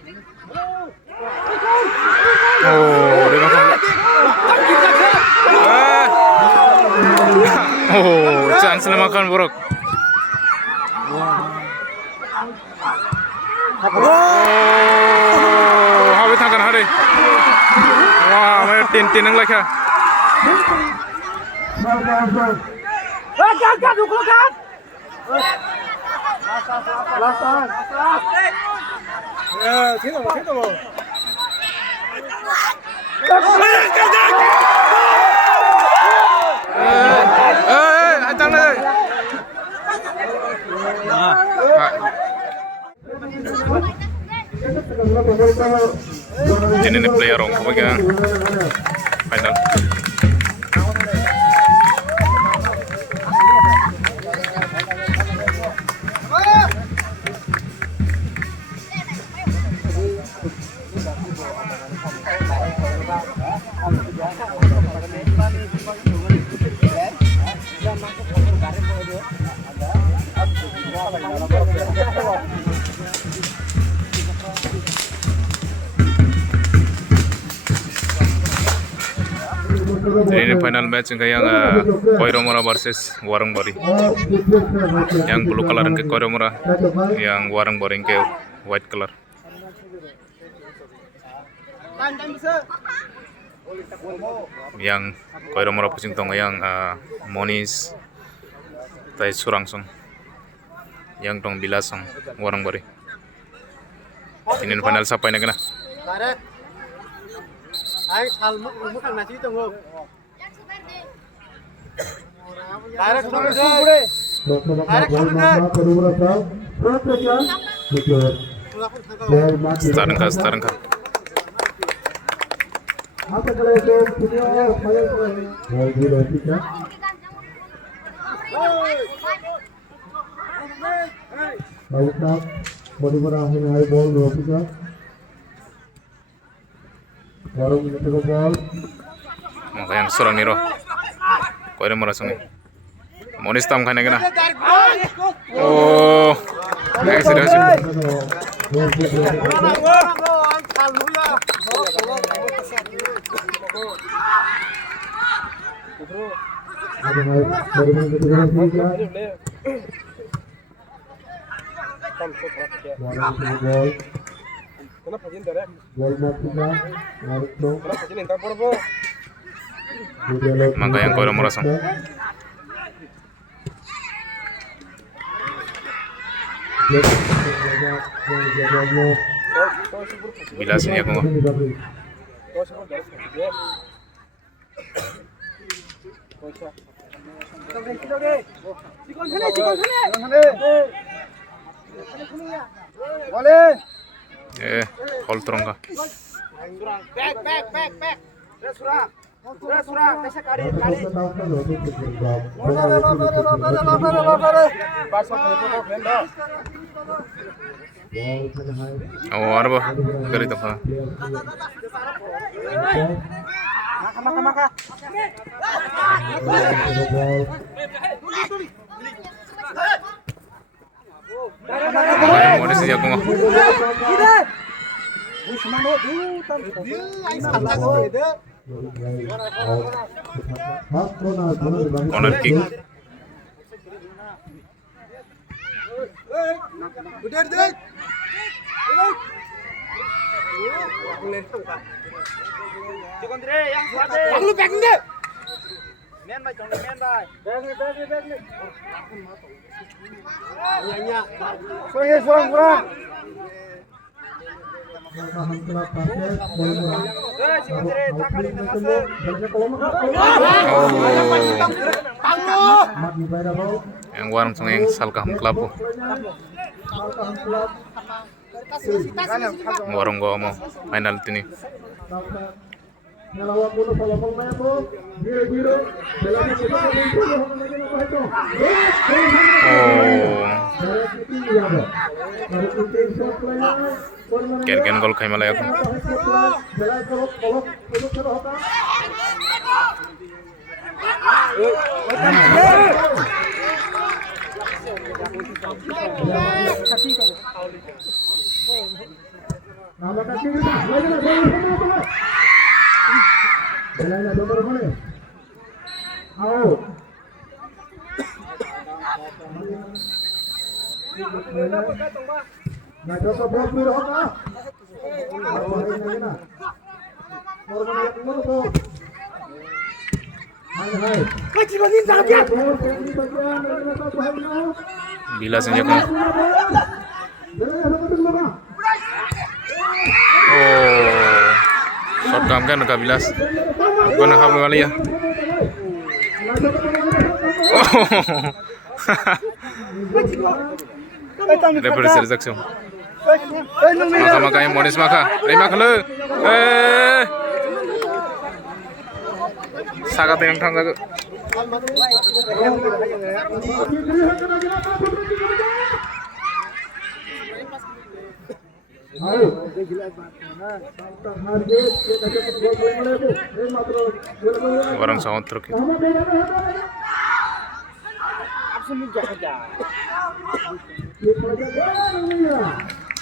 Oh, dia makan. Oh, chance na makan buruk. Oh, habi thakan hari. Wah, mai tin nang lakha. Jadi player orang kebagian final. Ini final match yang Koiromora versus Warangbori. Yang blue color ke Koiromora, yang Warangbori ke white color. Yang Koiromora pusing tong yang Monis tai Surangsong. Yang tong Bilasong Warangbori. Ini final siapa ini kena? Starangka. Maka yang surang niro, kau ada merasa ni, Monis tam kan kena. Oh, next sudah. Maka yang kau merasa. Bila sini aku mah. Call terongga. Back. Surang, कैसे काढ़ी Oh, ada bah, dari tempat. Maka. Mau di sini aku mah. Corner kick. Yang warung sungai yang salkah mengkelapu. Warung gua mau final ini. Ken gol khay malay ako. Nama kaki kita, lagi nak bola. Bola nak bola mana? Out. Nak coba bola dulu apa? Bilas saja kan. Oh, short काम kan nggak bilas. Kau nak hamil kali ya? Referee selection. Maka yang monis maka, lima kali. Sagat yang tangga. Orang sangat truk.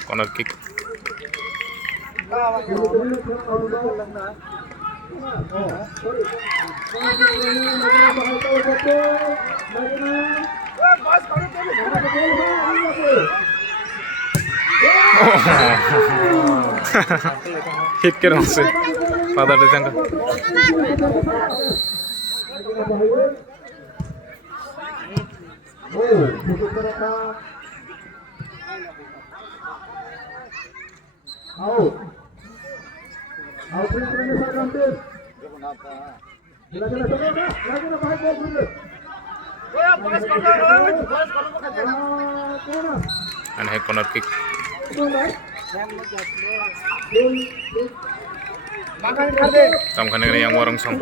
Corner kick. Hit के रंग से father देते हैं and corner kick. Tam kan yang warung song.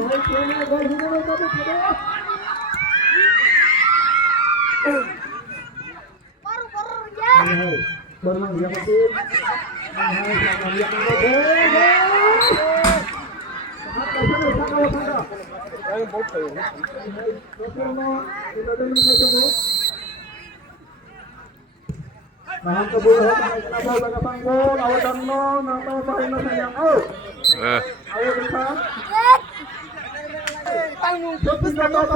Nahan ke bola, nak bola ke panggul, awak tangan, nak tahu paling nak sayang. Awak berikan. Kita tahu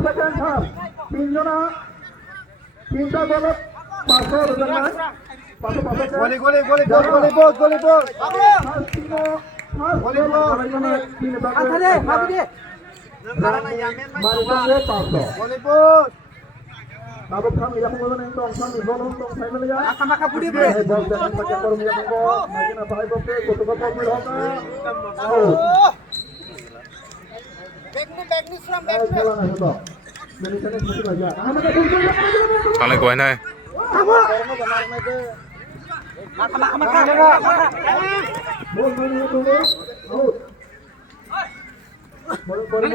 second half. Pinjona, pinta bola, pasor dengan, pasor. Goli bos. Abang kami yang menggunakan tong, kami bolong tong saya melihat. Maka budi bre. Bos jangan pakai forum yang menggo, makin apa hai bos, kutu kutu miloka. Back ni seram back. Jalan aja toh. Dari sana sedikit aja. Kalau kau ini, Bol main itu dulu. Out. Boleh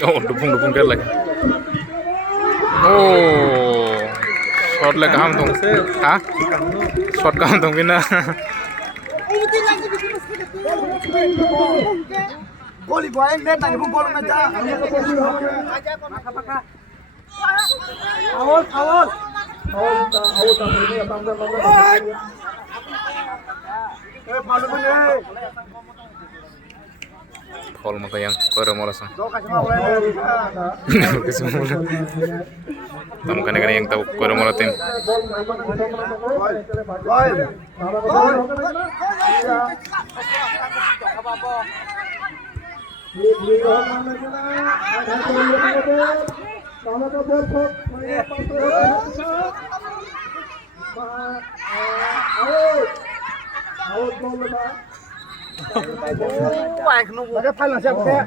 oh dupung kan lagi. Oh, shot lagi ham tuh, hah? Shot kam tuh bina. Goli boy net na ibu gol na ja. Awal. Malu bene. Hall maka yang kore molasang. Kamu kan yang tahu kore molatin. Ada panas siapa saya?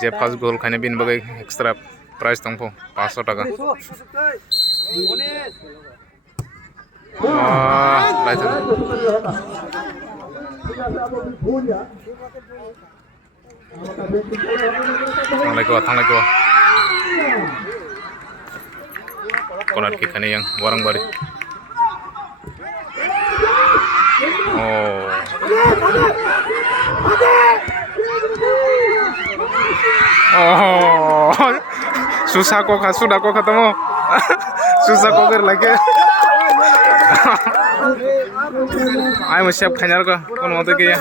J first गोल खाने बिन बगै extra price दंफो 500 टाका लाइथो थांलायखौ konar kikane yang warang bari susah kok sudah kok ketemu susah kok lagi ayo mau siap kanyar kok kon mau ya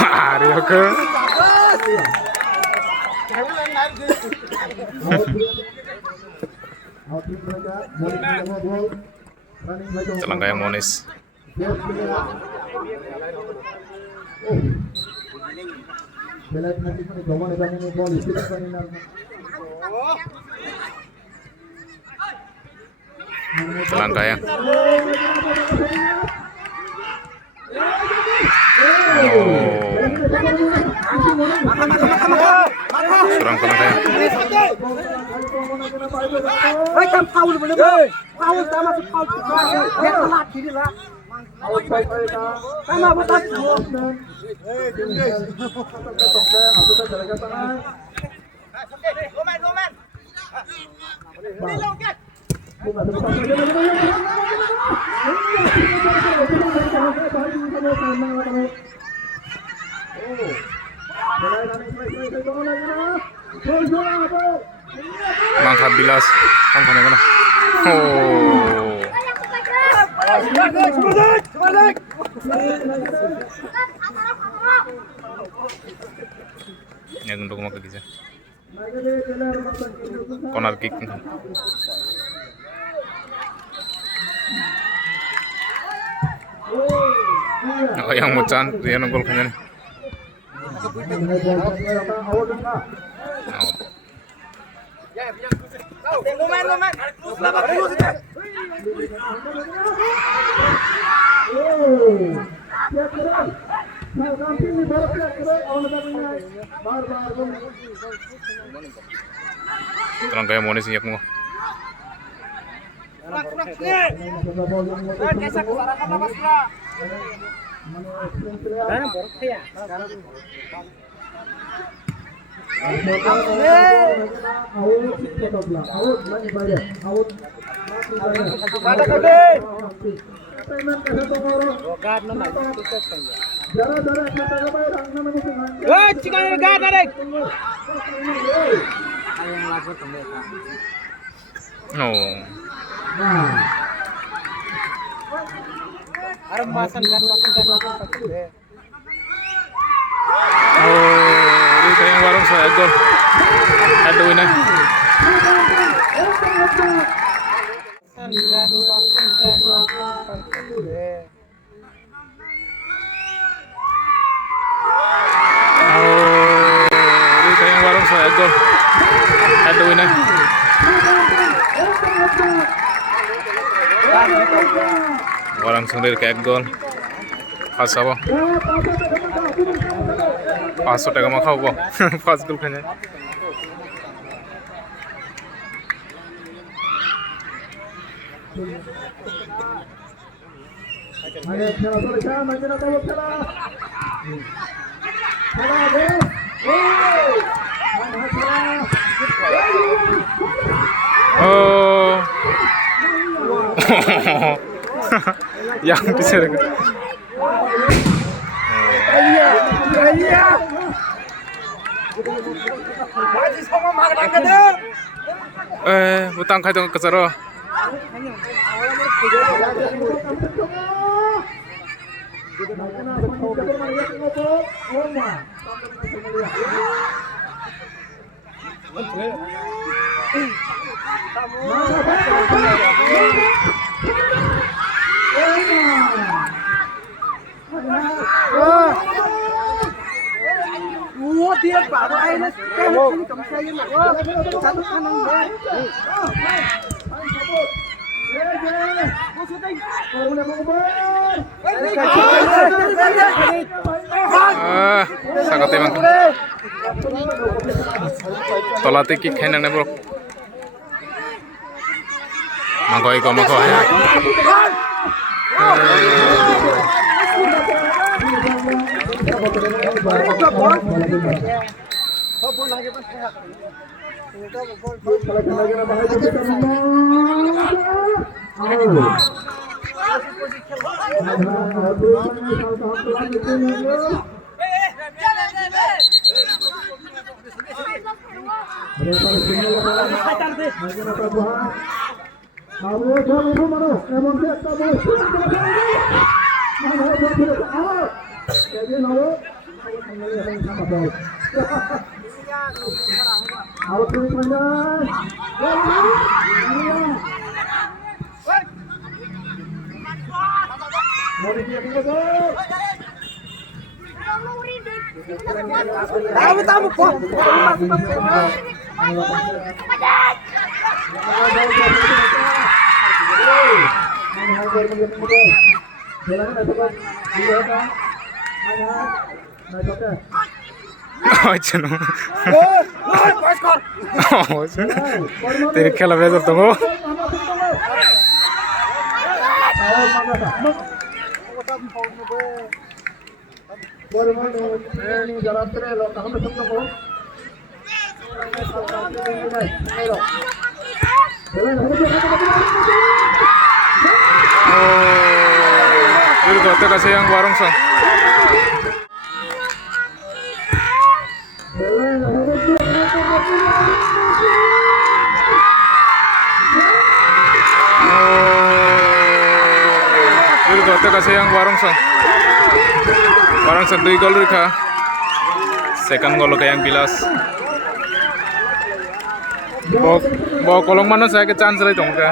Ario ke Celangka yang monis Celangka ya Kurang celangka ya Mangka bilas kan kana ya untuk mau ke bisa corner kick yang mucan dia nonggol kanya terang kayak monis siap mo ini kayak warung saya gol. Aduh ini. Ini kayak warung saya gol. Aduh ini. Warung sendiri kayak gol. Khas apa? 500 টাকা মা খাবো 5 গোল খানে yang bisa utang kai dong kesaro Dia baru aja ini kamu saya satu kanan Sakit emang. Tola tiki khenang ne bro. Mangkoi ko ya. तेरे खेला badger तुम Dito kasi yang warung song. Dito kasi yang warung song. Warung song 2 gol rika. Second gol kay yang Bilas. Bo kolong mana saya ke chance rai tong ka.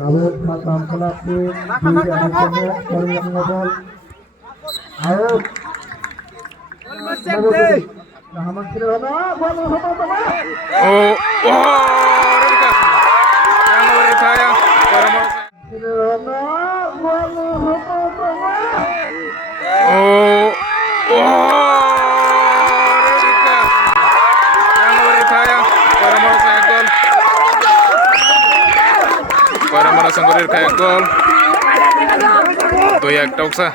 Kalau matam pelaku di atasnya banyak ngobrol. Ayo. Nahaman kira Oh, Rika. Yang mereka ya. Oh, Rika. Yang mereka ya. Para mereka gol. Para mereka sanggurir kayak gol. Tuh ya Toksa.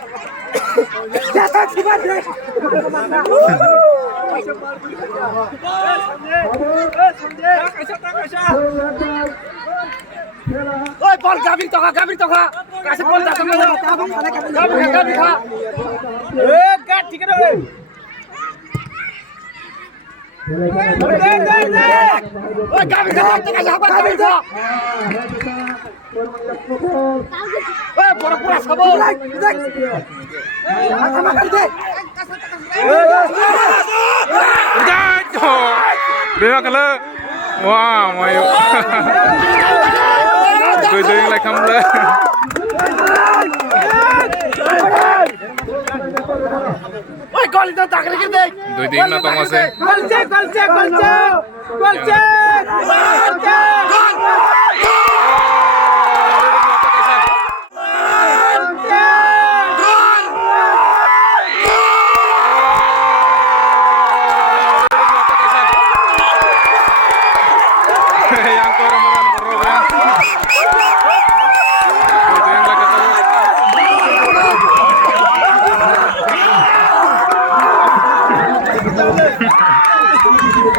Oi, bol gabing toka. Kasih bol dah sama. Gabing kha. Gat ठीक है रे. Oi, gabing kha. Gabing kha. Oi, pura sabo. Sama kali deh. Beba kalau. Wah, mayo. Tôi lại không lên. Oi, gol itu tak kena kita. Dua tim na tong masih. Gol cek. Yang koram-koram berubah. Itu yang lagi terus.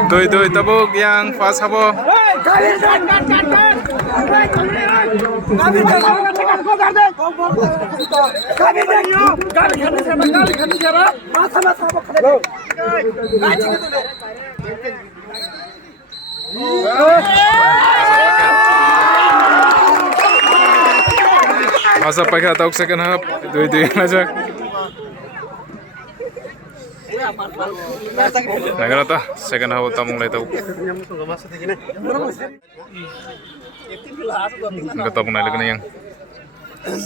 Dui tabuk yang fast habo. Masa pakai tahu second half dui aja. Naga ta second half tamung lai tahu. Enggak tahu nai lagi yang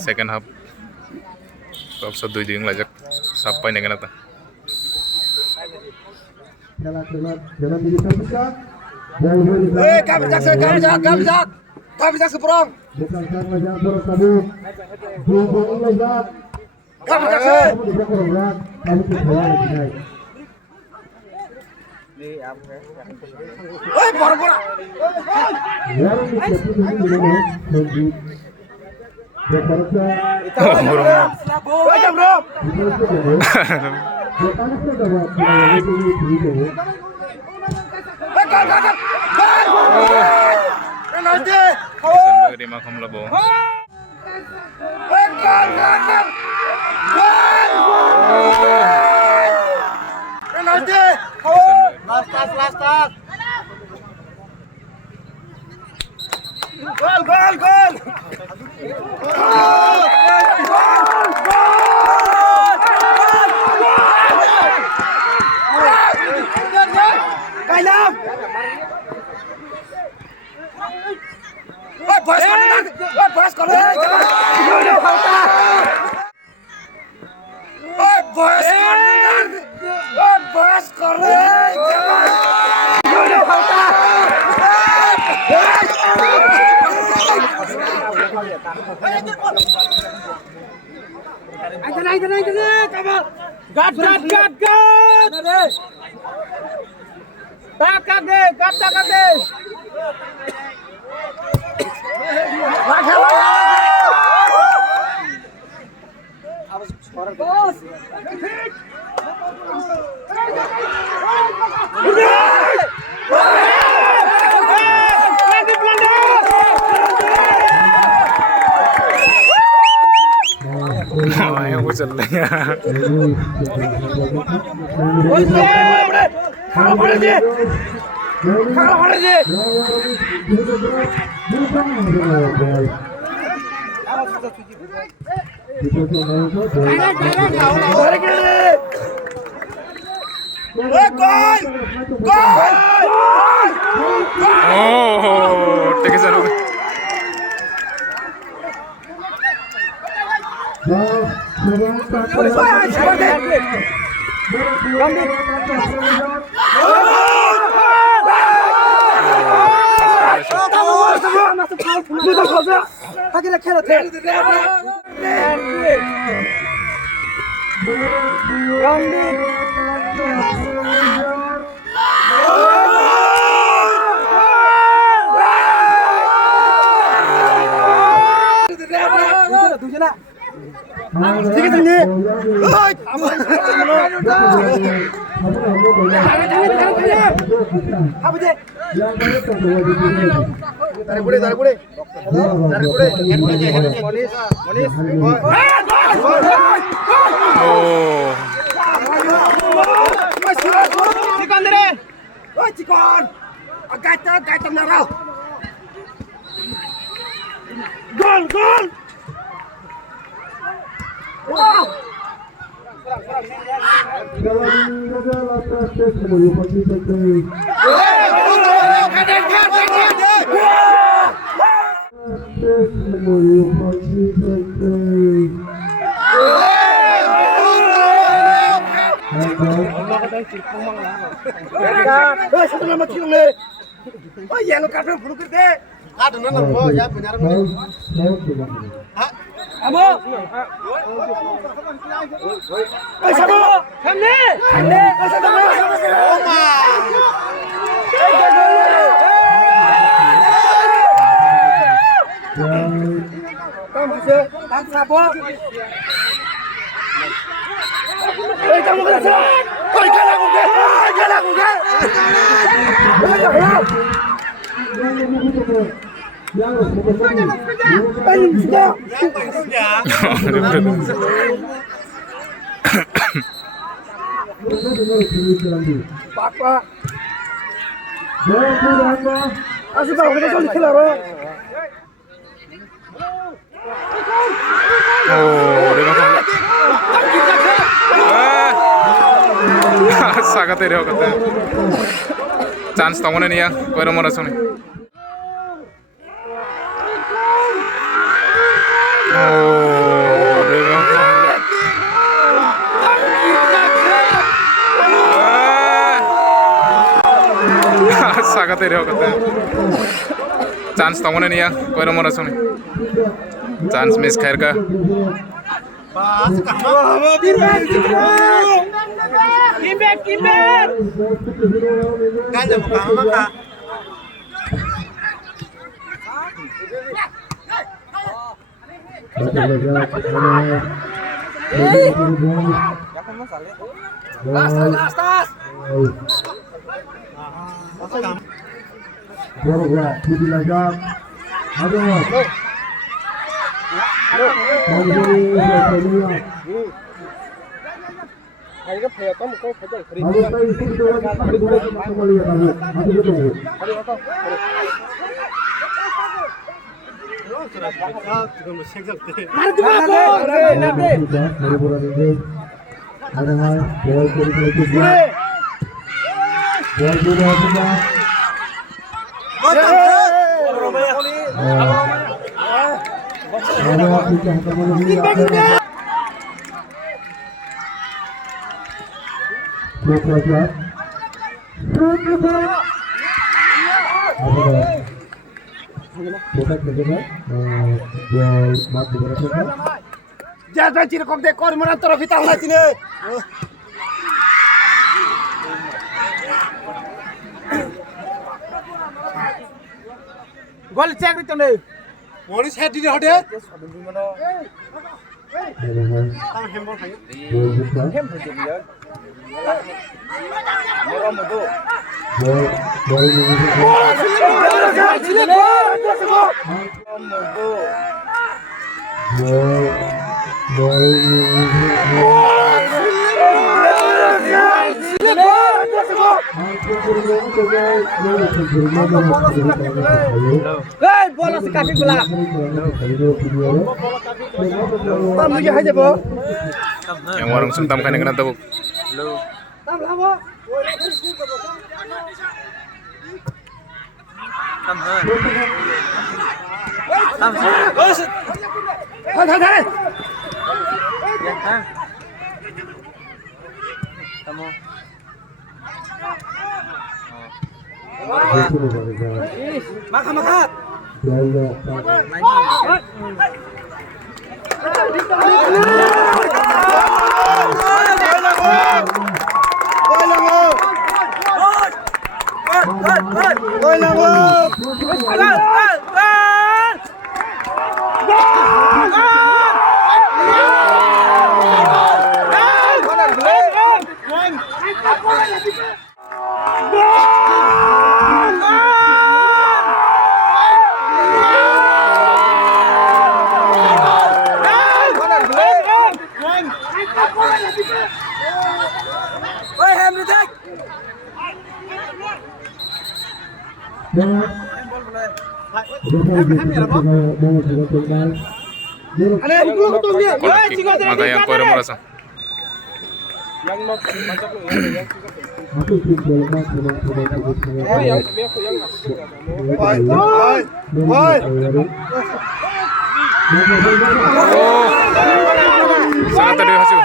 second half. Kau bisa dui yang lajak sampai naga ta. Jalan diri terbuka. Kabijak seberang. Bukan sama jatuh tabuk. Bukan lezat. Kabijak Kamu tidak berat. Kamu tidak naik. Bora. Yang itu lebih berkarya. Bro. Penalti. Sampai di makam labo. Penalti. Last. Gol. Kayam. Bos kau. Yang ucap lagi. Oh, tegesan. Gol! Kamu Pak. Asik Pak, kita solid खेला रो. Oh, देखो saga तेरे हो करते chance तो मने नहीं है कोई रोमरा सुने Oh, देखो सागा तेरे हो करते चांस तो मने नहीं है कोई रोमरा सुने चांस मिस खैर का Jangan ciri kok deh korban antara kita lah sini. Gol cek itu nih. Moris head di hode. Bola sekaki bola. Tam lagi aja, Bo. Yang warung sentam kan yang kena tabuk. Tam lah, Bo. Tam. Hai. Ya, Tam. Kamu. Makan. Maka yang kau merasa. Sangat tadi hasil.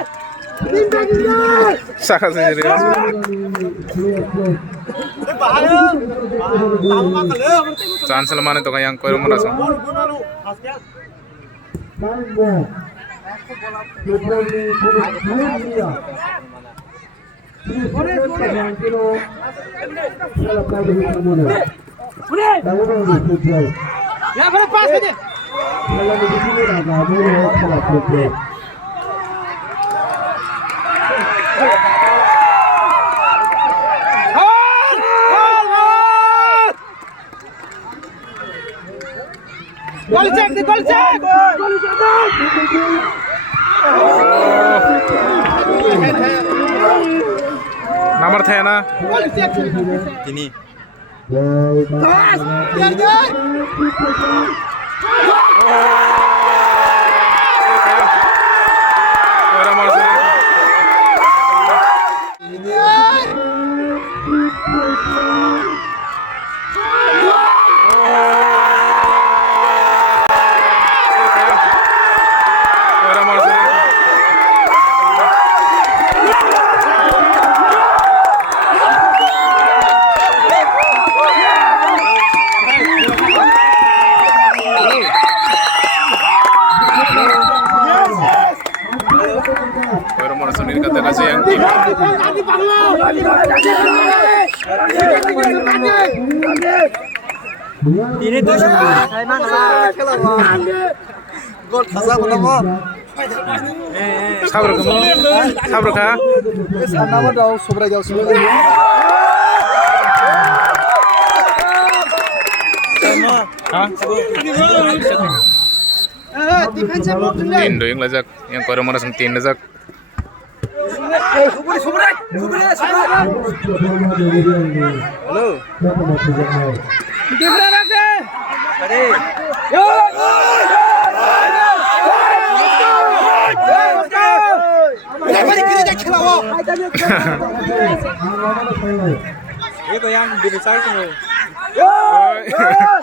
Sangat sendiri hasil. Chance lemane to yang kau merasa. Ya, berpas aja. Goal check, the goal check. Nomor थे ना Goal check. ini Pass. Biar. Koiro Mora seri Koiro Mora seri Koiro Mora sendiri kata kasih yang tim Ini tuh saya mana lah. Gol khasa banamo. sabar kamu sabar kah Nama daw sobra jaw sobra. Hah? Defensive move tunde. Tin doing lajak yang Koiro Mora sem tin lajak Sobra sobra. Hello. Defender rakhe. Are. Yo. Referee kiri देख खेला वो ये तो yang di besar tu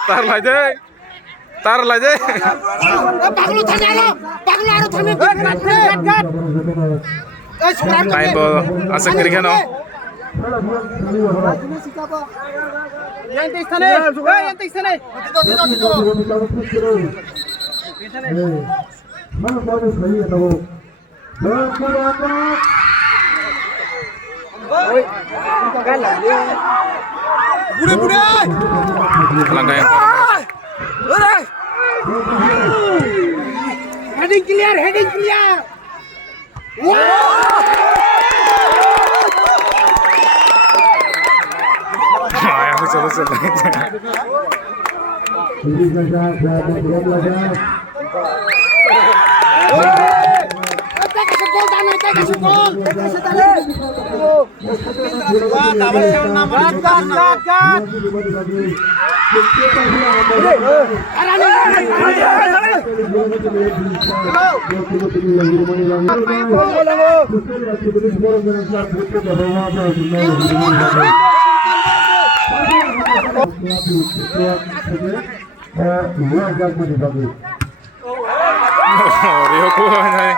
tar lajak पागल उठा जा लो पागल आरो थामे गट ए Suram time bo asa kiri kan yang di sana yang di sana Bude langkah yang heading clear aku coba Rio kuah nih.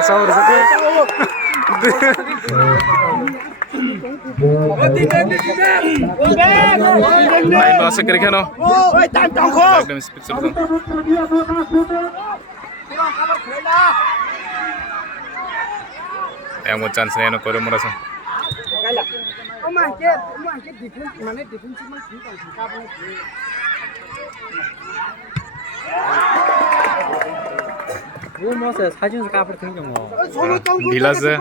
Sabar sakit. Main bahasa kiri kan? Time speed sebetulnya. Yang mau chance nih, Koiro Mora sih. वो मौसे साजिन से copper थी जो मो ढीला से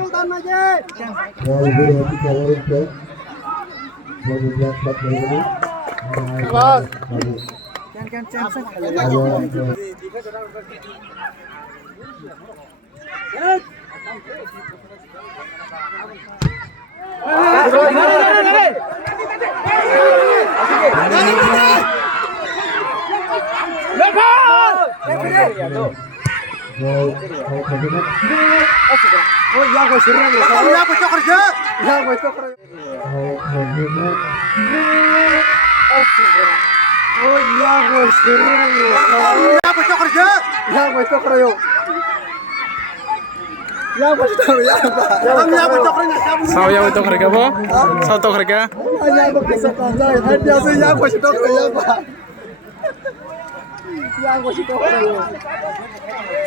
Sao ya itu kerja po? Sao to kerja?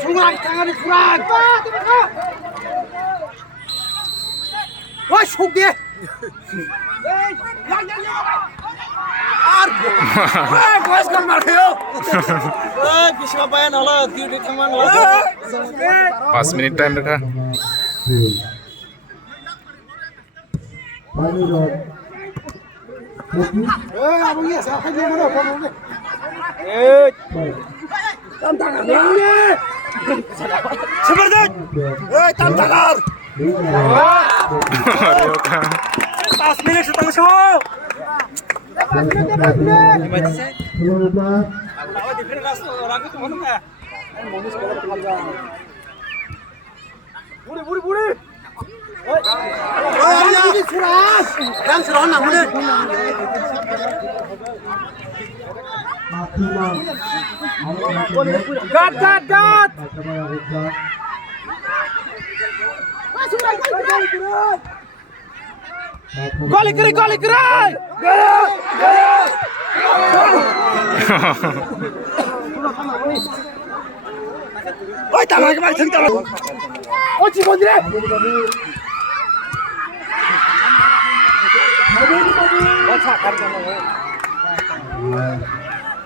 중앙 강하니 불안. 와 속게. Guaskan markeo. Bisma bayan ala di taman ala. 5 minit time रखा abang ya, saya hanya mana abang. Tantangan ini. Seperti. Tantangan. 5 menit setengah show. Buri. Ini suras. Dan serona boleh. Gat. Gol kiri. Ôi tao lại các bạn thử tao. Ôi chị con gì đấy?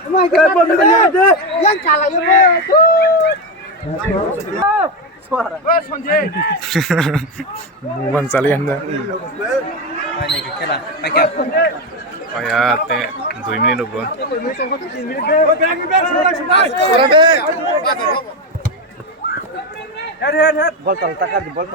Mày cái bọn mình đi. Yang kalah ya. Suara. Sonje. bukan salian dah Banyak kecil lah. Pakai. kayak 2 menit bro Bol takar di bol.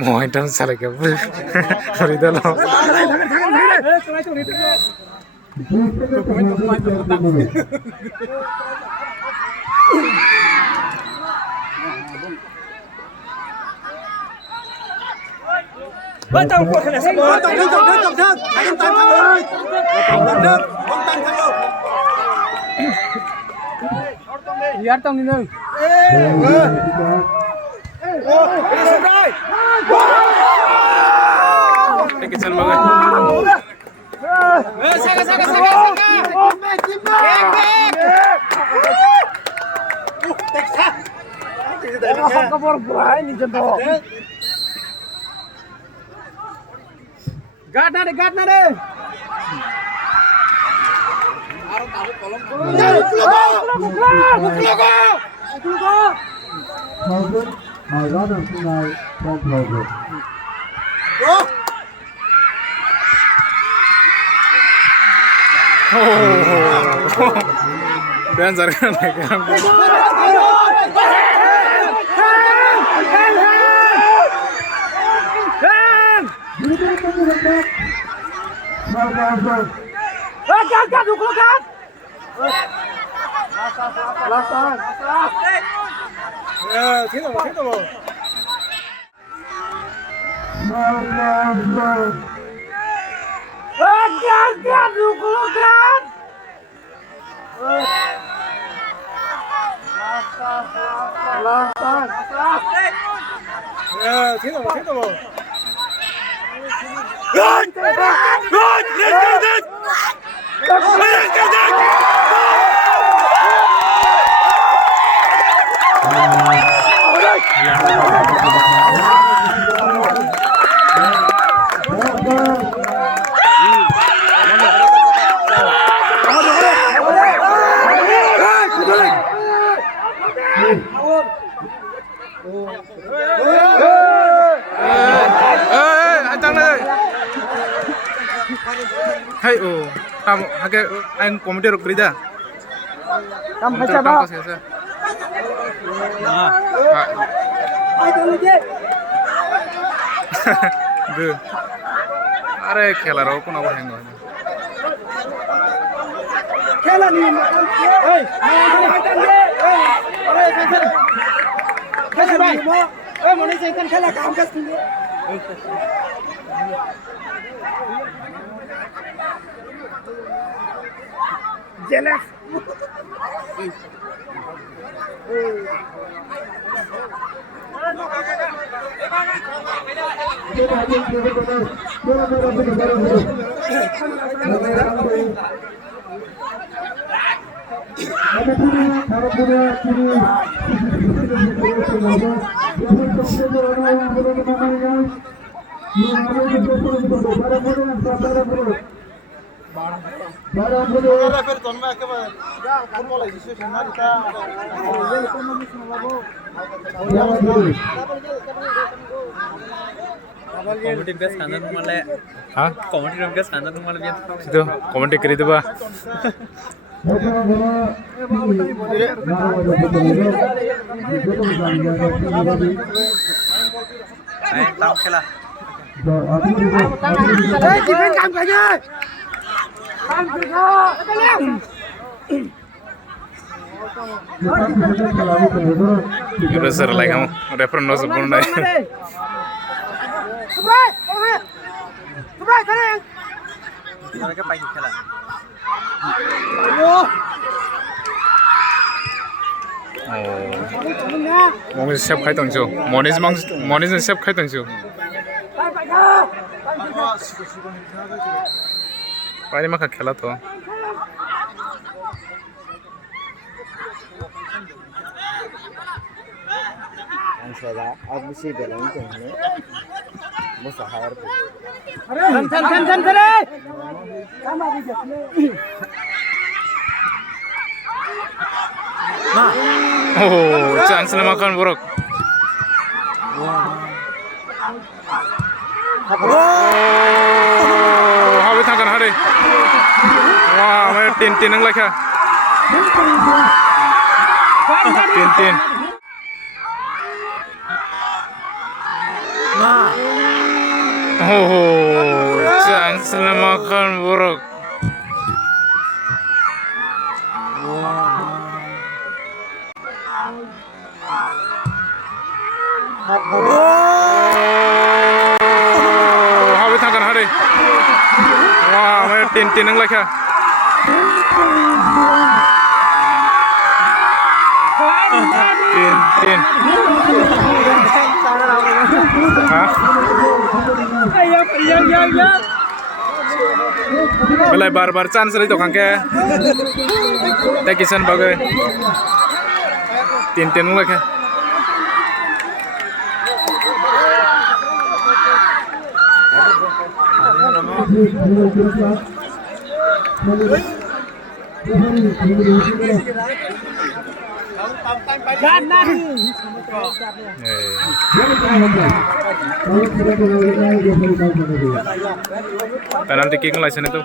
mau itu salah ke hari itu loh Batang kuat kena semua. Batang. Ayam tangkap oi. Batang. Biar tong ini. kecil banget Gat nade. dan jarang naik Gat, dukul gat. Lasan. Ya, sini loh. Gat, dukul gat. Lasan. Ya, sini loh. Hai kamu hake ang komite rok kerja. Kamu Komite siapa? tangkas ya. Duh. Are khela ro kono abo hengo. Kela ni. Hey, kela bhai. Hey, mone se kan kela kaam kas tinde. Jealous. Comedy best खाना तुम्हारे हाँ comedy room best खाना तुम्हारे भी itu komite kiri itu ba. Town खेला Hey, defend kaam kanya. Kaam kya? Udah ser lagi kamu refer no sebelum naik. Subray, kore. Subray, kare. तुम्हारे क्या पाई खेला mong siap khai tang chu monis siap khai tang chu pani maka khela to San kare. Kamu aja. chance na makan borok habi thangkan hari wah mai tin nang lakha tin chance na makan borok habi thangkan hari wah mai tin nang lakha tin hah belai bar chance ri to kangke ta kisan bagai tin lakha penalti kick license itu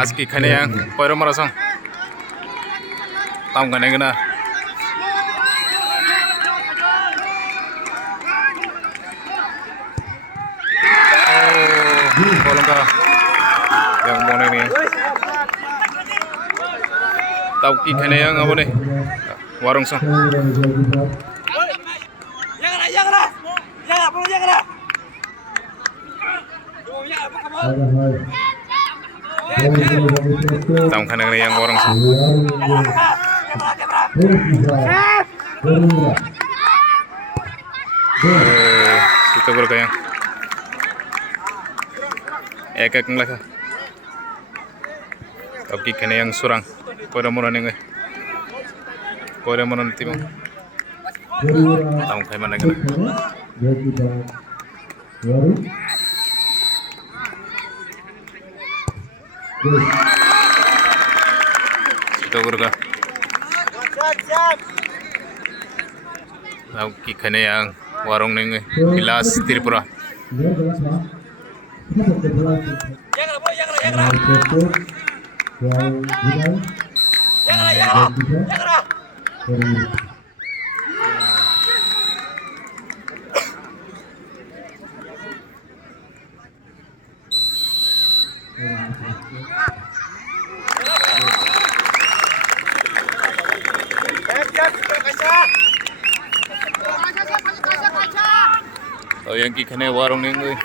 Aski khane yang poiro marasong tam gane gana kolongka yang bone ni tau ki khane yang abone warung song tam khane yang warung song situ berkayang ek lakha Tapi kena yang surang. Koiramura nengai. Koiramura nanti bang. Tahu kayak mana kena. Itu gurga. Tahu kena yang warung nengai. Bilas Tripura. Oh yang kena warung nengai.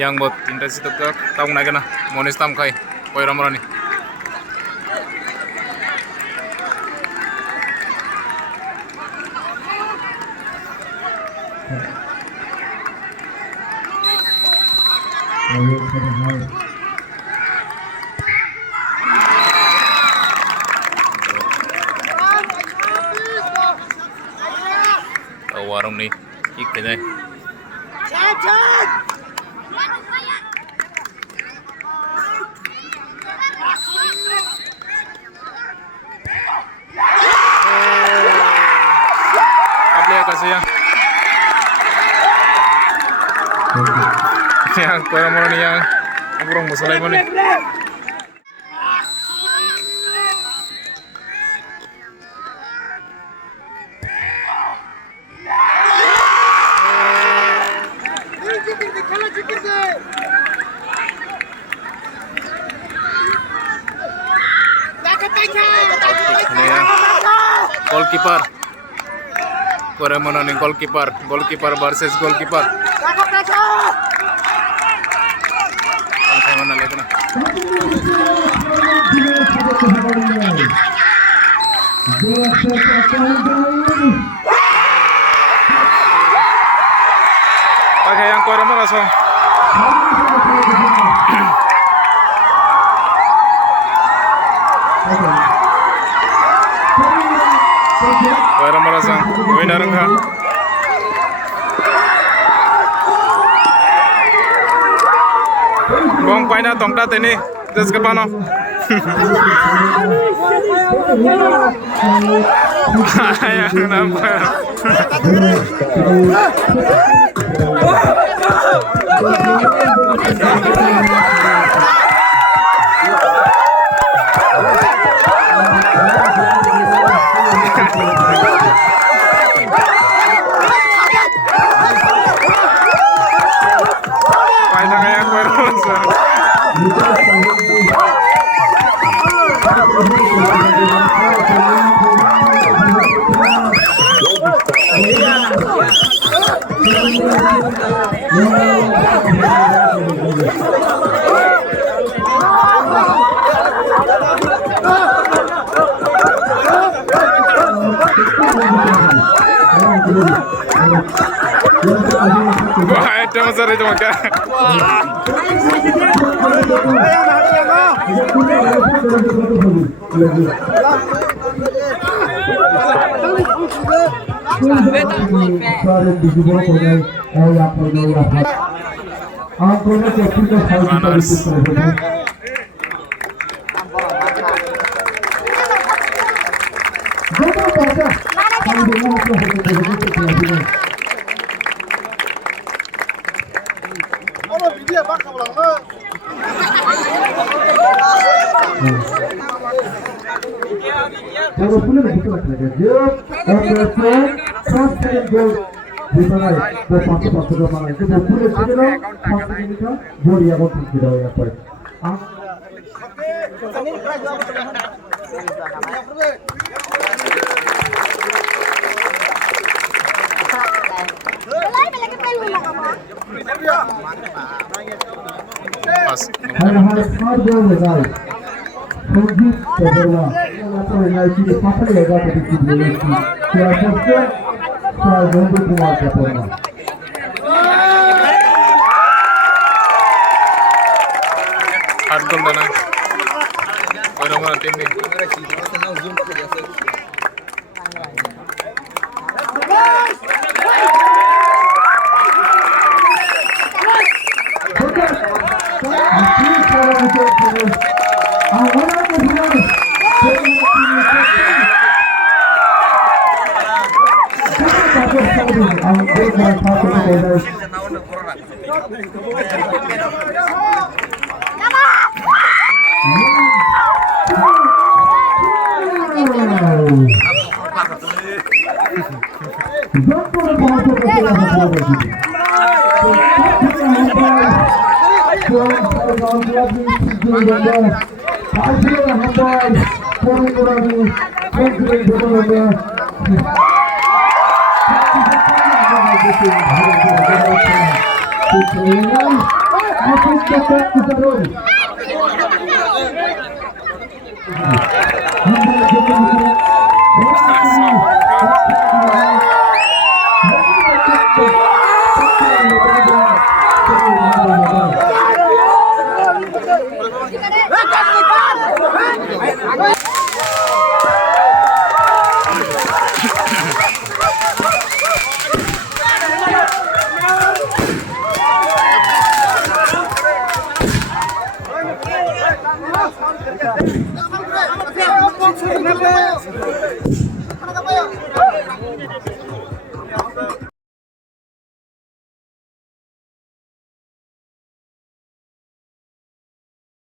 Yang buat intensitas itu tahun naik na monis tam kai Koiramura ni. Warung ni ikutnya. Yang Koiramura ni yang burung musalai mana? Goalkeeper Koiramura ni goalkeeper versus goalkeeper. Mana lagi na? Pakai yang Koiramura so. Koiramura sang winner ka. Bong paina tongta teni des kapano. Ayang nampak. Paina kayak Koiramura sang. Wah, itu besar itu maka. Bukan pasal mana itu boleh saja pasal ini kan boleh ya buat kita ya apa. Pas. Hal-hal smart boleh guys. Sanjit Sabarwa. Apa yang ini pasal ya guys di sini. Saya rasa saya Nandit Kumar Sabarwa. Hard goal dah na. Koiromora team ni. Come on,